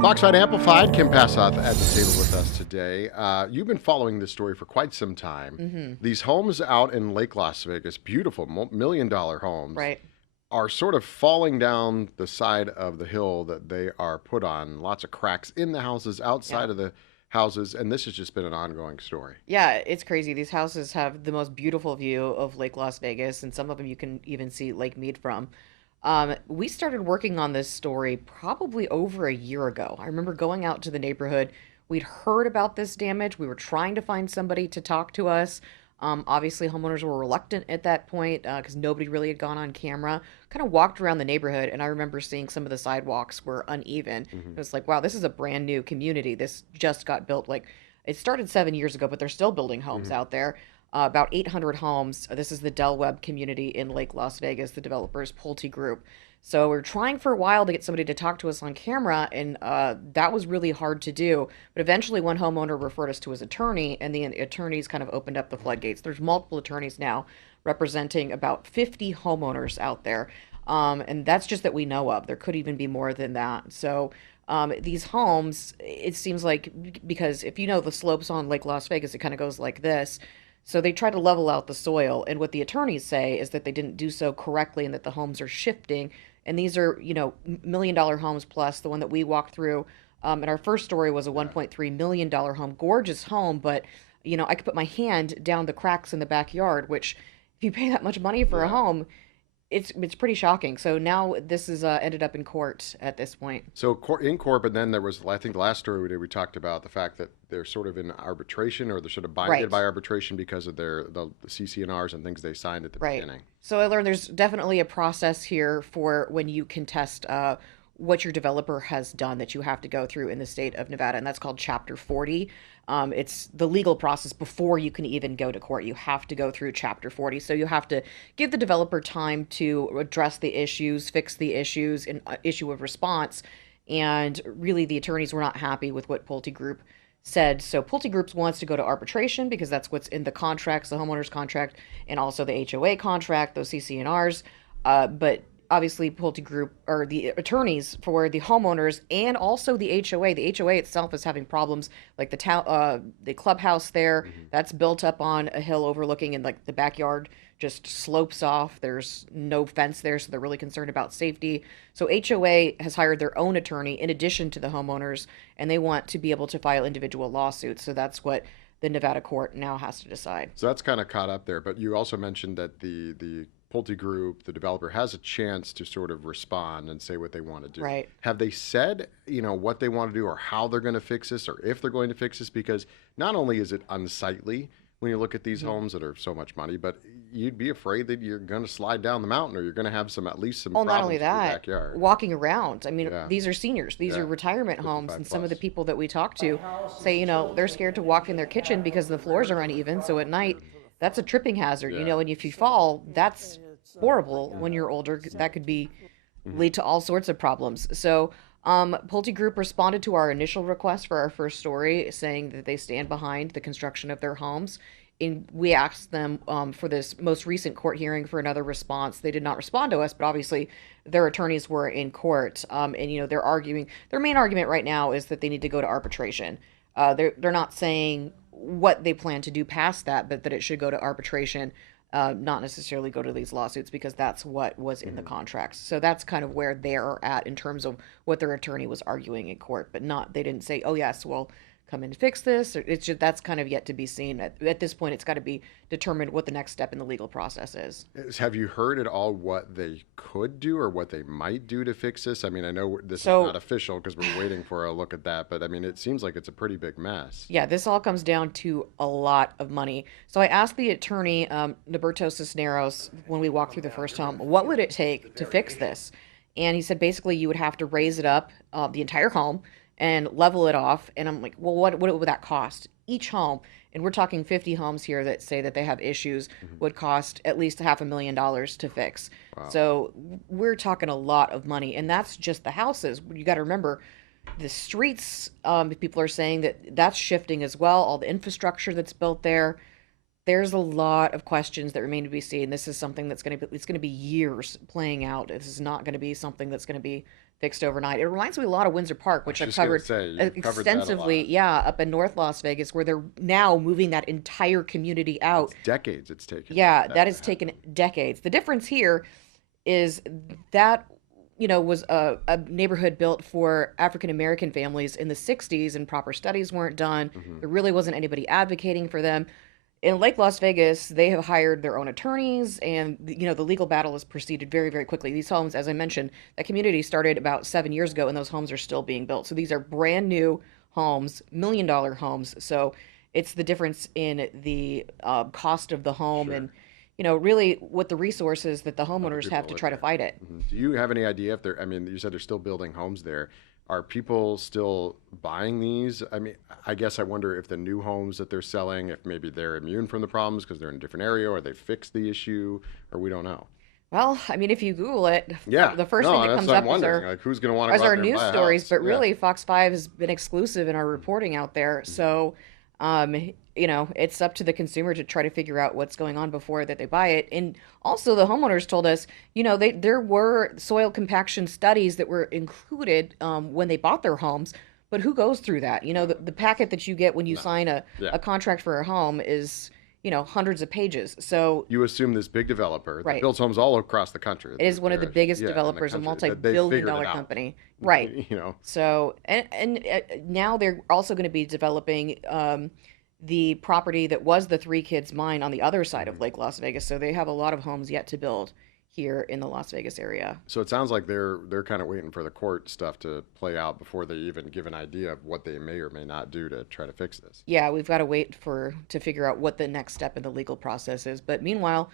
Foxfight Amplified, Kim Passoff at the table with us today. You've been following this story for quite some time. These homes out in Lake Las Vegas, beautiful $1 million homes, Right. are sort of falling down the side of the hill that they are put on. Lots of cracks in the houses, Yeah. outside of the houses, and this has just been an ongoing story. Yeah, it's crazy. These houses have the most beautiful view of Lake Las Vegas, and some of them you can even see Lake Mead from. We started working on this story probably over a year ago. I remember going out to the neighborhood. We'd heard about this damage. We were trying to find somebody to talk to us. Obviously, homeowners were reluctant at that point because nobody really had gone on camera. Kind of walked around the neighborhood, and I remember seeing some of the sidewalks were uneven. It was like, wow, this is a brand new community. This just got built. Like, it started 7 years ago, but they're still building homes Hmm. out there. About 800 homes. This is the Webb community in Lake Las Vegas, the developers Pulte Group. So we're trying for a while to get somebody to talk to us on camera, and that was really hard to do. But eventually, one homeowner referred us to his attorney, and the attorneys kind of opened up the floodgates. There's multiple attorneys now representing about 50 homeowners out there, and that's just that we know of. There could even be more than that. So these homes, it seems like, because if you know the slopes on Lake Las Vegas, it kind of goes like this. So they try to level out the soil, and what the attorneys say is that they didn't do so correctly and that the homes are shifting. And these are, $1 million homes plus the one that we walked through. And our first story was a Yeah. $1.3 million home, gorgeous home, but I could put my hand down the cracks in the backyard, which if you pay that much money for a Yeah. home, it's pretty shocking. So now this is ended up in court at this point. So in court, but then there was, I think the last story we did, we talked about the fact that they're sort of in arbitration, or they're sort of binded Right. by arbitration because of the CCNRs and things they signed at the Right. beginning. So I learned there's definitely a process here for when you contest what your developer has done that you have to go through in the state of Nevada, and that's called Chapter 40. It's the legal process before you can even go to court. You have to go through Chapter 40. So you have to give the developer time to address the issues, fix the issues, and issue a response. And really, the attorneys were not happy with what Pulte Group said. So Pulte Groups wants to go to arbitration because that's what's in the contracts, the homeowners contract, and also the HOA contract, those CCNRs. But obviously, Pulte Group or the attorneys for the homeowners and also the HOA. The HOA itself is having problems, like the clubhouse there Hmm. that's built up on a hill overlooking, and like the backyard just slopes off. There's no fence there, so they're really concerned about safety. So HOA has hired their own attorney in addition to the homeowners, and they want to be able to file individual lawsuits. So that's what the Nevada court now has to decide. So that's kind of caught up there. But you also mentioned that the Pulte Group, the developer, has a chance to sort of respond and say what they want to do. Right. Have they said, what they want to do, or how they're going to fix this, or if they're going to fix this? Because not only is it unsightly when you look at these Mhm. homes that are so much money, but you'd be afraid that you're going to slide down the mountain, or you're going to have at least some Well, not only problems in your that, backyard. walking around. I mean, Yeah, these are seniors, these are yeah, retirement homes, 55 and some of the plus. people that we talk to say, they're scared to walk in their kitchen because the floors are uneven. So at night, that's a tripping hazard, Yeah. and if you fall, that's horrible when you're older. That could be Hmm. lead to all sorts of problems. So, Pulte Group responded to our initial request for our first story, saying that they stand behind the construction of their homes. And we asked them for this most recent court hearing for another response. They did not respond to us, but obviously their attorneys were in court, and they're arguing. Their main argument right now is that they need to go to arbitration. They're not saying what they plan to do past that, but that it should go to arbitration, not necessarily go to these lawsuits because that's what was in the Hmm. contracts. So that's kind of where they're at in terms of what their attorney was arguing in court, but not they didn't say, oh yes, well, come in and fix this. It's just that's kind of yet to be seen. At this point, it's got to be determined what the next step in the legal process is. Have you heard at all what they could do or what they might do to fix this? I mean, I know this is not So official because we're waiting for a look at that, but I mean, it seems like it's a pretty big mess. yeah, this all comes down to a lot of money. So I asked the attorney, Noberto Cisneros, when we walked through the first home, what would it take to fix this? And he said basically you would have to raise it up, the entire home, and level it off. And I'm like, well, what would that cost? Each home, and we're talking 50 homes here that say that they have issues, Hmm. would cost at least $500,000 to fix. Wow. So we're talking a lot of money, and that's just the houses. You got to remember the streets. People are saying that that's shifting as well. All the infrastructure that's built there. There's a lot of questions that remain to be seen. This is something that's going to be, it's going to be years playing out. This is not going to be something that's going to be fixed overnight. It reminds me a lot of Windsor Park, I was which I've just going to covered say, you've covered that a extensively, lot. yeah, up in North Las Vegas, where they're now moving that entire community out. It's decades it's taken Yeah, for that that to has taken happen. decades. The difference here is that was a neighborhood built for African American families in the 60s, and proper studies weren't done. Hmm. There really wasn't anybody advocating for them. In Lake Las Vegas, they have hired their own attorneys, and the legal battle has proceeded very, very quickly. These homes, as I mentioned, that community started about 7 years ago, and those homes are still being built. So these are brand new homes, $1 million homes. So it's the difference in the cost of the home, Sure. and really what the resources that the Other homeowners people have that to live try to there. fight it. Do you have any idea if they're, I mean, you said they're still building homes there. Are people still buying these? I mean, I guess I wonder if the new homes that they're selling, if maybe they're immune from the problems because they're in a different area, or they fixed the issue, or we don't know. Well, I mean, if you Google it, Yeah, the first thing no, that that's comes what I'm up is wondering. our Like, who's going to want to as go out our there and news buy a stories, house? but Yeah. really Fox 5 has been exclusive in our reporting out there. So, um, it's up to the consumer to try to figure out what's going on before that they buy it. And also the homeowners told us, there were soil compaction studies that were included when they bought their homes, but who goes through that? The packet that you get when you No. sign Yeah. a contract for a home is, hundreds of pages. So, You assume this big developer that right. builds homes all across the country. It is one of the biggest Yeah, in the developers, a country, that they've multi-billion figured it dollar out. company. Right. You know, So, and now they're also going to be developing the property that was the Three Kids Mine on the other side of Mhm. Lake Las Vegas. So they have a lot of homes yet to build here in the Las Vegas area. So it sounds like they're kind of waiting for the court stuff to play out before they even give an idea of what they may or may not do to try to fix this. Yeah, we've got to wait to figure out what the next step in the legal process is. But meanwhile,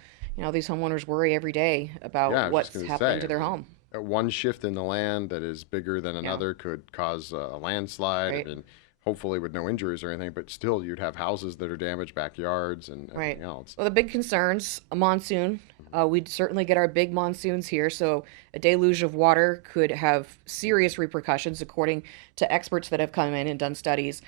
these homeowners worry every day about Yeah, I was just what's going to happening say, to I their mean, home. one shift in the land that is bigger than Yeah, another could cause a landslide. I right, mean, hopefully with no injuries or anything, but still you'd have houses that are damaged, backyards, and right. everything else. Well, the big concerns, a monsoon. We'd certainly get our big monsoons here, so a deluge of water could have serious repercussions, according to experts that have come in and done studies.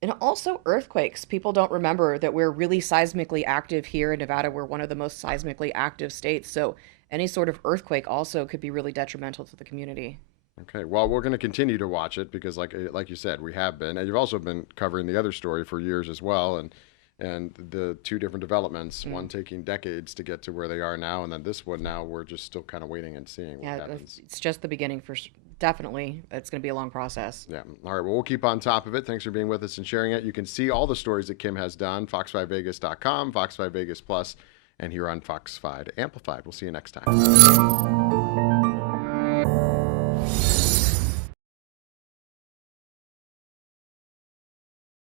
And also earthquakes. People don't remember that we're really seismically active here in Nevada. We're one of the most seismically active states, so any sort of earthquake also could be really detrimental to the community. Okay, well, we're going to continue to watch it because, like you said, we have been, and you've also been covering the other story for years as well, and the two different developments, Mm. one taking decades to get to where they are now, and then this one now we're just still kind of waiting and seeing what Yeah, happens. it's just the beginning definitely. It's going to be a long process. Yeah. All right. Well, we'll keep on top of it. Thanks for being with us and sharing it. You can see all the stories that Kim has done, fox5vegas.com, Fox 5 Vegas Plus, and here on Fox 5 Amplified. We'll see you next time.